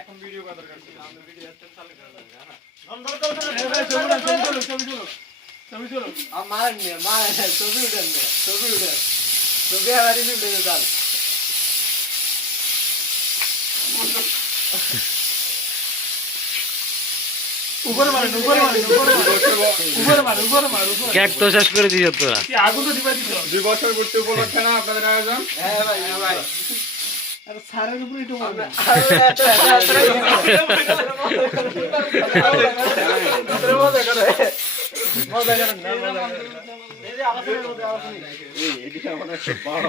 এখন ভিডিও করার দরকার ছিল আমরা ভিডিও চালু করে আমার নিয়ে মা ছবি উঠেন না ছবি উঠেন ছবি আবার উঠে যান উপরে মার কেক তো শেষ করে দিছ তোরা আগুন তো দিবা দিছ 2 বছর ঘুরতে উপলক্ষে না আপনাদের আয়োজন হ্যাঁ ভাই আর সারের উপরে একটু মারবে মজা করেন না এই যে আলোচনার মধ্যে আলোচনা এই এদিকে আমাদের সব বড়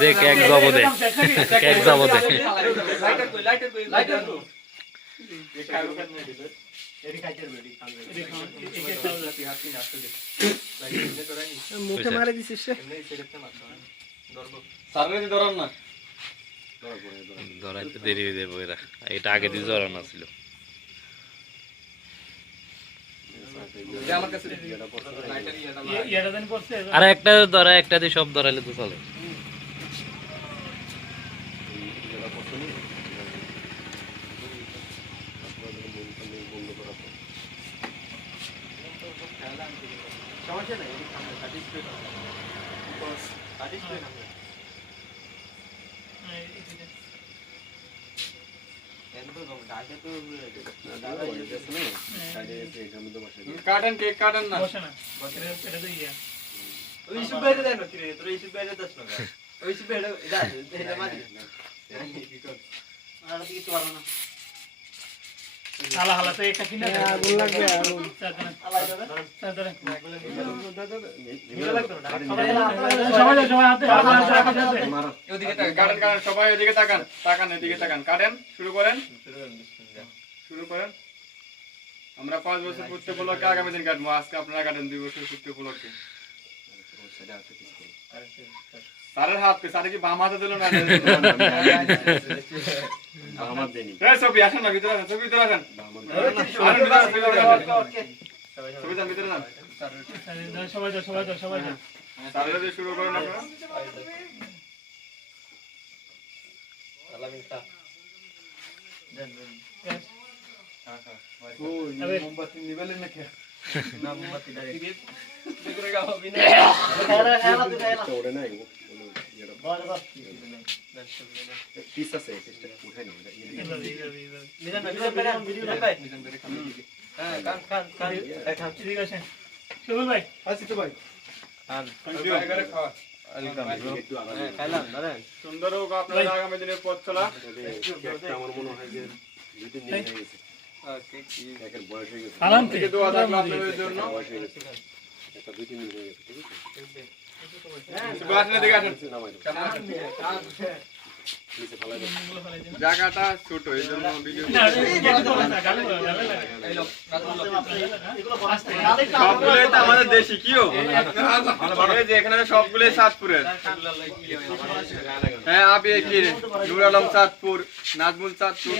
দেখ কেক যাবো দে কেক যাবো দে লাইটার কই এই কালো কাট না দিলে এরি কাটের বেডি খাবে এই চাল রাতি হাতি নাচতে দে লাইটার তোরা নি মুখে মারে দিছিস রে এমনি সেটা মারতো ধরবো সামনে ধরান না ধরাইতে দেরি হয়ে যাবে এরা এটা আগে দিয়ে ধরানো ছিল আমার কাছে লাইটার ইয়াটা দেন করছে আর একটা ধরা একটা দিয়ে সব ধরাইলে তো চলে সমস্যা নাই সাটিসফাইড সাটিসফাইড কাটন কেক কাটন না বসে না এটা তো ইয়া ওই ইস্যু বাইরে দেন না কিরে তোর ইস্যু বাইরে দাস না ওই ইস্যু বাইরে যা এটা মারি কি কর আর কি তো পারো না হালা হালা তো একটা কিনা আগুন লাগবে আগুন আলা দাদা দাদা সবাই হাতে মারো ওদিকে তাকান কাটন কাটন সবাই ওদিকে তাকান তাকান এদিকে তাকান কাটেন শুরু করেন আমরা 5 বছর পূর্তি উপলক্ষে আগামী দিন কাটবো আজকে আপনারা কাটেন 2 বছর পূর্তি উপলক্ষে সারের হাত কে সারে কি বাম হাতে দিল না বাম হাত দেনি এই সবই আসেন না ভিতরে আসেন সবই ভিতরে আসেন সবই যান ভিতরে যান সবাই যাও সারে দিয়ে শুরু করেন আপনারা আলামিনটা দেন মোমবাতি নিবেলে না কে না মোমবাতি ডাইরেক্ট দেখরে গাও বিনা খেলা তুই খেলা ওরে নাই এটা বল বল পিস আছে পিসটা উঠাই না মিজান ভিডিও দেখাই মিজান বেরে খান হ্যাঁ কান ঠিক আছে শুভল ভাই আসি তো ভাই খান বাইরে করে খাওয়া খাইলাম না সুন্দর হোক আপনাদের আগামী দিনের পথ চলা আমার মনে হয় যে দুটো নিয়ে হয়ে গেছে একের বয়স হয়ে গেছে সালাম থেকে দোয়া থাকলো আপনাদের জন্য বয়স হয়ে গেছে একটা দুই তিন দিন হয়ে গেছে ঠিক আছে বাসনে দিকে আসেন নামাই দাও কেমন আছেন নিচে ফেলাই দাও জায়গাটা ছোট এই জন্য ভিডিও সবগুলোই তো আমাদের দেশি কিও এই যে এখানে সবগুলোই চাঁদপুরের হ্যাঁ আপনি কি নূর আলম চাঁদপুর নাজমুল চাঁদপুর